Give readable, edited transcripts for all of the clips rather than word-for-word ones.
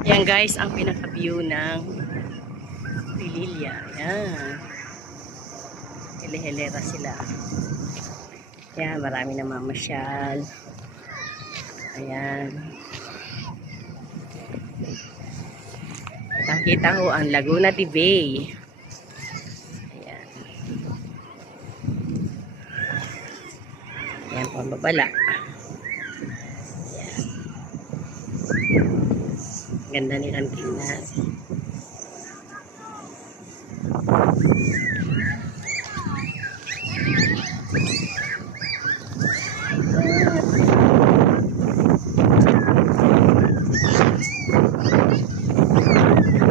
Yan guys, ang pinaka-view ng Pililya. Yan. Hele-helera sila. Yan, marami na mamasyal. Ayan. Nakita ko ang Laguna de Bay. Ayan. Ayan, pambabala. Ayan. Ganda nilang tingnan.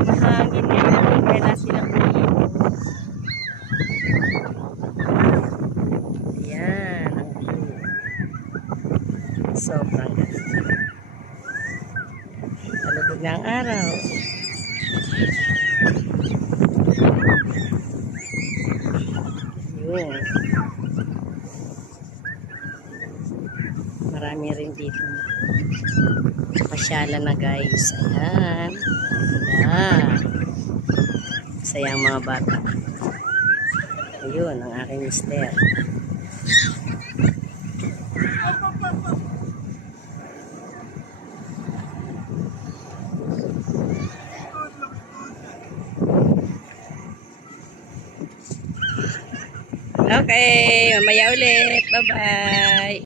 Mahangin ngayon, kaya silang umiinom. Ayan, ang view. Sobrang ganda. Malubog na ang araw. Yun. Marami rin dito. Pasyalan na guys. Ayan. Ayan. Saya ang mga bata. Ayun, ang aking mister. Okay, mamaya ulit. Bye-bye.